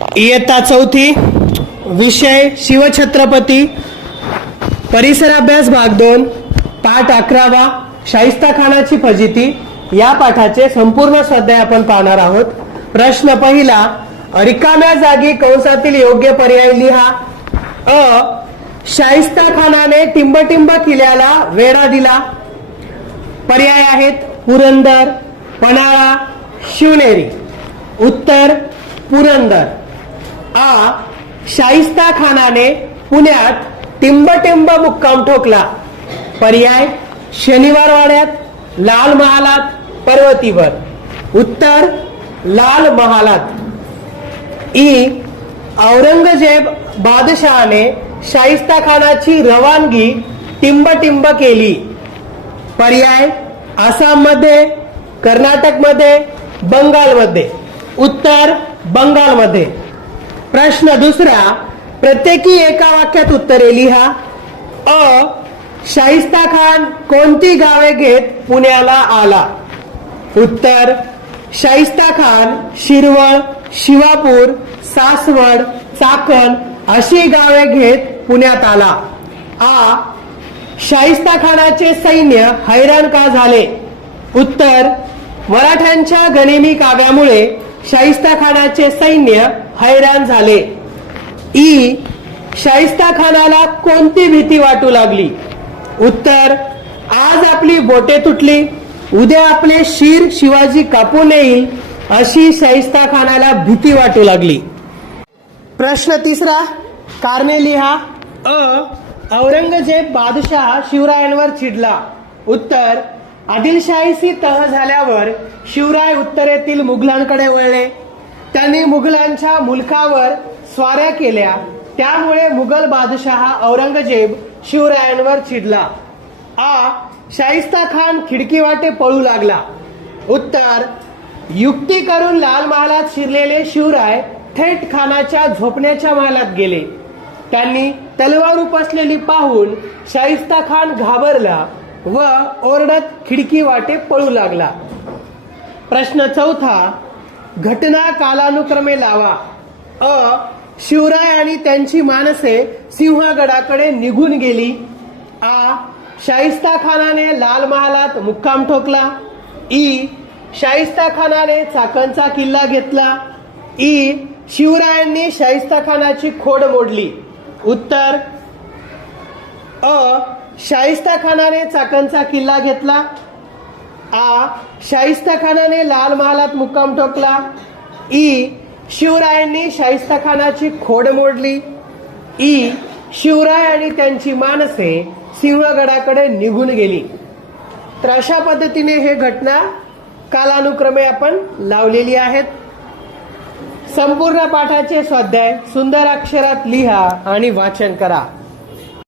इयत्ता चौथी विषय शिवछत्रपती परिसराभ्यास भाग दोन पाठ अकरावा शाहिस्ता खानाची फजिती या पाठाचे संपूर्ण स्वाध्याय आपण पाहणार आहोत. प्रश्न पहिला रिकाम्या जागी कंसातील योग्य पर्याय लिहा. अ शाहिस्ता खानाने टिंबटिंब किल्ल्याला वेढा दिला. पर्याय आहेत पुरंदर पन्हाळा शिवनेरी. उत्तर पुरंदर. आ शाहिस्ता खानाने पुण्यात टिंबटिंब मुक्काम ठोकला. पर्याय शनिवार वाड्यात लाल महालात पर्वतीवर. उत्तर लाल महालात. ई औरंगजेब बादशहाने शाहिस्ता खानाची रवानगी टिंबटिंब केली. पर्याय आसाममध्ये कर्नाटकमध्ये बंगालमध्ये. उत्तर बंगालमध्ये. प्रश्न दुसरा प्रत्येकी एका वाक्यात उत्तरे लिहा. अ शाहिस्ता खान कोणती गावे घेत पुण्याला आला? उत्तर शाहिस्ता खान शिरवळ शिवापूर सासवड चाकण अशी गावे घेत पुण्यात आला. आ शाहिस्ता खानाचे सैन्य हैराण का झाले? उत्तर मराठ्यांच्या गनिमी काव्यामुळे शाहिस्ता खानाचे सैन्य हैराण झाले. ई. शाहिस्ता खानाला कोणती भीती वाटू लागली? उत्तर आज आपली बोटे तुटली. उद्या आपले शिर शिवाजी कापून येईल अशी शाहिस्ता खानाला भीती वाटू लागली. प्रश्न तिसरा कारणे लिहा. अ. औरंगजेब बादशाह शिवरायांवर चिडला. उत्तर आदिलशाहीशी तह झाल्यावर शिवराय उत्तरेतील मुघलांकडे वळले. मुघलांच्या मुलकावर स्वाऱ्या केल्या. त्यामुळे मुघल बादशाह औरंगजेब शिवरायांवर चिडला. आ शाहिस्ता खान खिडकी वाटे पळू लागला. उत्तर युक्ती करून लाल महालात शिरलेले शिवराय थेट खानाच्या झोपण्याच्या महालात गेले. त्यांनी तलवार उपसलेली पाहून शाहिस्ता खान घाबरला व ओरडत खिडकी वाटे पळू लागला. प्रश्न चौथा घटना कालानुक्रमे लावा. अ शिवराय आणि त्यांची माणसे सिंहगडाकडे निघून गेली. आ शाहिस्ता खानाने लाल महालात मुक्काम ठोकला. ई शाहिस्ता खानाने चाकणचा किल्ला घेतला. ई शिवरायांनी शाहिस्ता खानाची खोड मोडली. उत्तर अ शाहिस्ता खानाने चाकणचा किल्ला घेतला. आ शाहिस्ता खानाने लाल महालात मुक्काम ठोकला. ई शिवरायांनी शाहिस्ता खानाची खोड मोडली. ई शिवराय आणि त्यांची माणसे सिंहगडाकडे निघून गेली. तर अशा पद्धतीने हे घटना कालानुक्रमे आपण लावलेली आहेत. संपूर्ण पाठाचे स्वाध्याय सुंदर अक्षरात लिहा आणि वाचन करा.